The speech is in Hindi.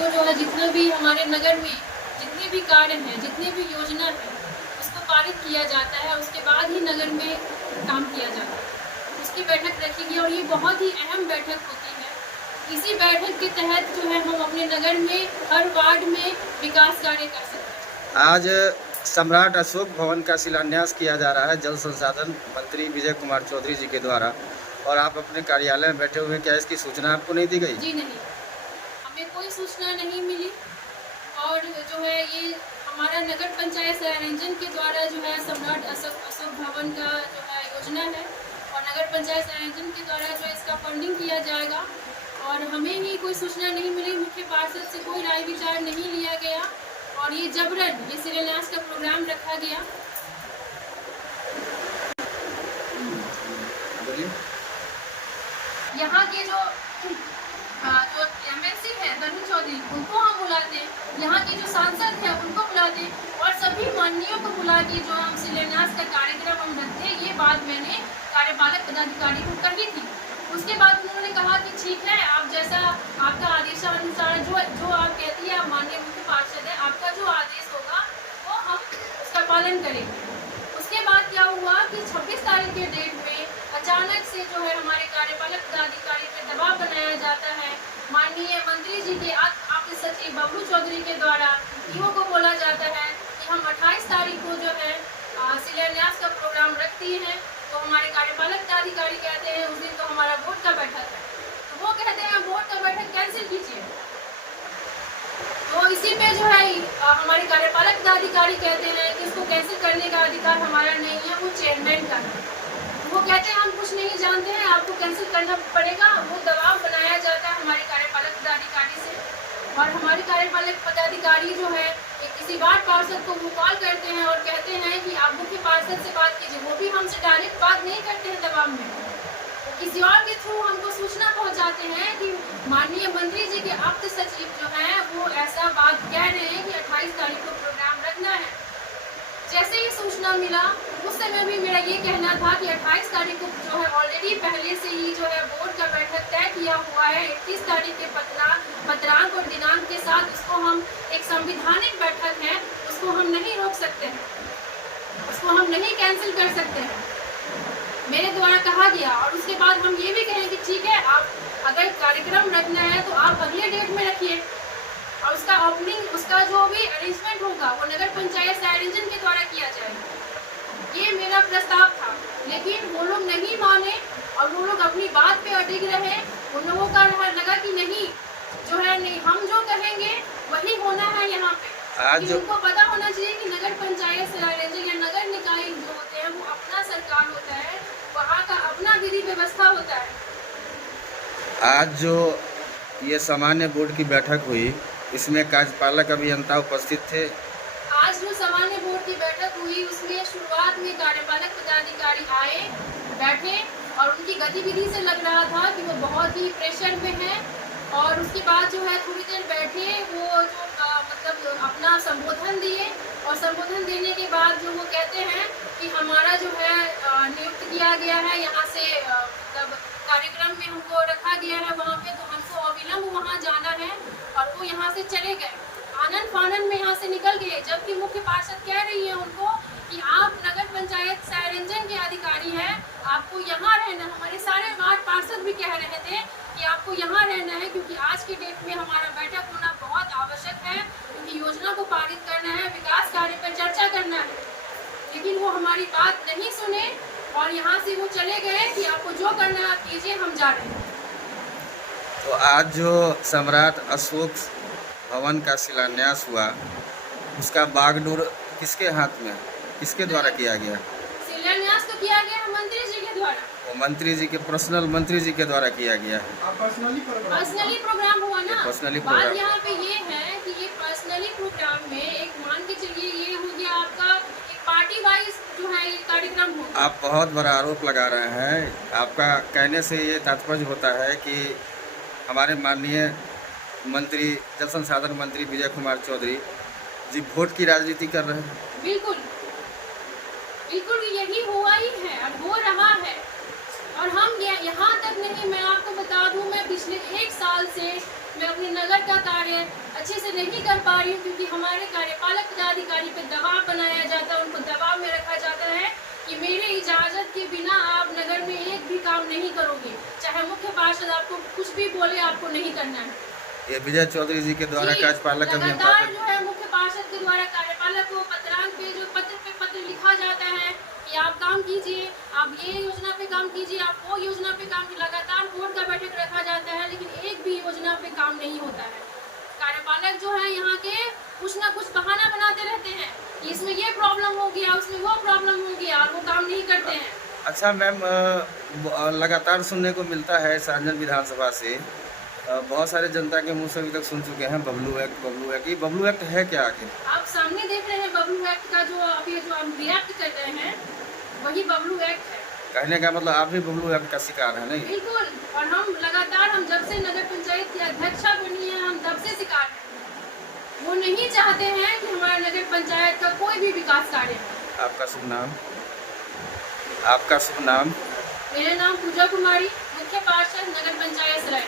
इसको जो है जितना भी हमारे नगर में जितने भी कार्य हैं, जितनी भी योजना है, उसको पारित किया जाता है। उसके बाद ही नगर में काम किया जाता है। उसकी बैठक रखी गई और ये बहुत ही अहम बैठक होती है। इसी बैठक के तहत जो है हम अपने नगर में हर वार्ड में विकास कार्य कर सकते हैं। आज सम्राट अशोक भवन का शिलान्यास किया जा रहा है जल संसाधन मंत्री विजय कुमार चौधरी जी के द्वारा, और आप अपने कार्यालय में बैठे हुए, क्या इसकी सूचना आपको नहीं दी गई? जी नहीं, हमें कोई सूचना नहीं मिली। और जो है ये हमारा नगर पंचायत सरायरंजन के द्वारा जो है सम्राट अशोक भवन का जो है योजना है, और नगर पंचायत सरायरंजन के द्वारा जो है इसका फंडिंग किया जाएगा। और हमें ही कोई सूचना नहीं मिली, मुख्य पार्षद से कोई राय विचार नहीं लिया गया, और ये जबरन ये शिलान्यास का प्रोग्राम रखा गया। यहाँ के जो एमएलसी है तरुण चौधरी, उनको हम बुलाते हैं, यहाँ के जो सांसद हैं उनको बुलाते हैं, और सभी माननीयों को बुला के जो हम शिलान्यास का कार्यक्रम हम रखते हैं। ये बात मैंने कार्यपालक पदाधिकारी को कही थी। उसके बाद उन्होंने कहा कि ठीक है, आप जैसा आपका आदेशानुसार जो आप कहती है, आप माननीय मुख्य पार्षद है, आपका जो आदेश होगा वो हम उसका पालन करेंगे। उसके बाद क्या हुआ कि 26 तारीख के डेट में अचानक से जो है हमारे कार्यपालक पदाधिकारी पर दबाव बनाया जाता है। माननीय मंत्री जी के आपके सचिव बबलू चौधरी के द्वारा ईओ को बोला जाता है कि हम 28 तारीख को जो है शिलान्यास का प्रोग्राम रखती हैं। तो हमारे कार्यपालक पदाधिकारी कहते हैं उस दिन तो हमारा बोर्ड का बैठक है, तो वो कहते हैं बोर्ड का बैठक कैंसिल कीजिए। तो इसी पे जो है हमारे कार्यपालक पदाधिकारी कहते हैं कि इसको कैंसिल करने का अधिकार हमारा नहीं है, वो चेयरमैन का है। वो कहते हैं हम कुछ नहीं जानते हैं, आपको कैंसिल करना पड़ेगा। वो दबाव बनाया जाता है हमारे कार्यपालक पदाधिकारी से, और हमारे कार्यपालक पदाधिकारी जो है किसी वार्ड पार्षद को वो कॉल करते हैं और कहते हैं कि आप मुख्य पार्षद से बात कीजिए। वो भी हमसे डायरेक्ट बात नहीं करते हैं दबाव में, वो किसी और के थ्रू हमको सूचना पहुंचाते हैं कि माननीय मंत्री जी के आप्त सचिव जो हैं वो ऐसा बात कह रहे हैं कि 28 तारीख को प्रोग्राम रखना है। जैसे ही सूचना मिला उस समय भी मेरा ये कहना था कि 28 तारीख को जो है ऑलरेडी पहले से ही जो है बोर्ड का बैठक तय किया हुआ है। 31 तारीख के पत्रांक और दिनांक के साथ उसको हम एक संविधानिक बैठक है, उसको हम नहीं रोक सकते हैं, उसको हम नहीं कैंसिल कर सकते हैं, मेरे द्वारा कहा गया। और उसके बाद हम ये भी कहें कि ठीक है, आप अगर कार्यक्रम रखना है तो आप अगले डेट में रखिए, और उसका ओपनिंग, उसका जो भी अरेंजमेंट होगा वो नगर पंचायत सरायरंजन के द्वारा किया जाएगा। ये मेरा प्रस्ताव था, लेकिन वो लोग नहीं माने और वो लोग अपनी बात पे अडिग रहे। उन लोगों का लगा कि नहीं, जो है नहीं, हम जो कहेंगे वही होना है यहाँ पे। आज उनको पता होना चाहिए कि नगर पंचायत सरायरंजन या नगर निकाय जो होते हैं वो अपना सरकार होता है, वहाँ का अपना विधि व्यवस्था होता है। आज जो ये सामान्य बोर्ड की बैठक हुई, इसमें कार्यपालक अभियंता उपस्थित थे। आज जो सामान्य बोर्ड की बैठक हुई उसमें शुरुआत में कार्यपालक पदाधिकारी आए, बैठे, और उनकी गतिविधि से लग रहा था कि वो बहुत ही प्रेशर में है। और उसके बाद जो है थोड़ी देर बैठे, वो जो मतलब अपना संबोधन दिए, और संबोधन देने के बाद जो वो कहते हैं कि हमारा जो है नियुक्त किया गया है यहाँ से, मतलब कार्यक्रम में हमको रखा गया है वहाँ पे, तो हमको अविलंब वहाँ जाना है। और वो यहाँ से चले गए, आनन फानन में यहाँ से निकल गए, जबकि मुख्य पार्षद कह रही है उनको कि आप नगर पंचायत सरायरंजन के अधिकारी हैं, आपको यहाँ रहना। हमारे सारे वार्ड पार्षद भी कह रहे थे कि आपको यहाँ रहना है, क्योंकि आज की डेट में हमारा बैठक होना बहुत आवश्यक है, क्योंकि योजना को पारित करना है, विकास कार्य पर चर्चा करना है। लेकिन वो हमारी बात नहीं सुने और यहाँ से वो चले गए कि आपको जो करना है आप कीजिए, हम जा रहे हैं। तो आज जो सम्राट अशोक भवन का शिलान्यास हुआ, उसका बागडोर किसके हाथ में, किसके द्वारा किया गया? शिलान्यास तो किया गया मंत्री जी के द्वारा, वो मंत्री जी के पर्सनल मंत्री जी के द्वारा किया गया है। पर्सनली प्रोग्राम हुआ ना। पर्सनली बात प्रोग्राम यहाँ पे ये है कि ये पर्सनली प्रोग्राम में एक मान के चलिए ये हो गया आपका एक पार्टी वाइज जो है ये कार्यक्रम हो। आप बहुत बड़ा आरोप लगा रहे हैं। आपका कहने से ये तात्पर्य होता है कि हमारे माननीय मंत्री जल संसाधन मंत्री विजय कुमार चौधरी जी वोट की राजनीति कर रहे हैं। बिल्कुल बिल्कुल यही हुआ ही है और हो रहा है। और हम यहाँ तक नहीं, मैं आपको बता दूं, मैं पिछले 1 साल से मैं अपने नगर का कार्य अच्छे से नहीं कर पा रही हूँ, क्योंकि हमारे कार्यपालक पदाधिकारी पर दबाव बनाया जाता है, उनको दबाव में रखा जाता है कि मेरे इजाज़त के बिना आप नगर में एक भी काम नहीं करोगे, चाहे मुख्य पार्षद आपको कुछ भी बोले, आपको नहीं करना है। ये विजय चौधरी जी के द्वारा कार्यपालक अभियंता लगातार जो है मुख्य पार्षद के द्वारा कार्यपालक को पत्रांक पे जो पत्र लिखा जाता है कि आप काम कीजिए, आप ये योजना पे काम कीजिए, आप वो योजना पे काम, लगातार बोर्ड का बैठक रखा जाता है, लेकिन एक भी योजना पे काम नहीं होता है। कार्यपालक जो है यहाँ के कुछ ना कुछ बहाना बनाते रहते हैं कि इसमें ये प्रॉब्लम हो गया, उसमें वो प्रॉब्लम हो गया, और वो काम नहीं करते हैं। अच्छा मैम, लगातार सुनने को मिलता है सार्वजनिक विधानसभा से, बहुत सारे जनता के मुंह से अभी तक सुन चुके हैं बबलू एक्ट, बबलू एक्ट। ये बबलू एक्ट है क्या आखिर? आप सामने देख रहे हैं बबलू एक्ट का जो अभी जो हम रिएक्ट कर रहे हैं, वही बबलू एक्ट है। कहने का मतलब आप भी बबलू एक्ट का शिकार है, नहीं? बिल्कुल, और हम लगातार, हम जब से नगर पंचायत की अध्यक्षा बनी है, हम तब से शिकार हैं। वो नहीं चाहते हैं कि हमारे नगर पंचायत का कोई भी विकास कार्य हो। आपका शुभ नाम? आपका शुभ नाम? मेरा नाम पूजा कुमारी, मुख्य पार्षद नगर पंचायत सराय।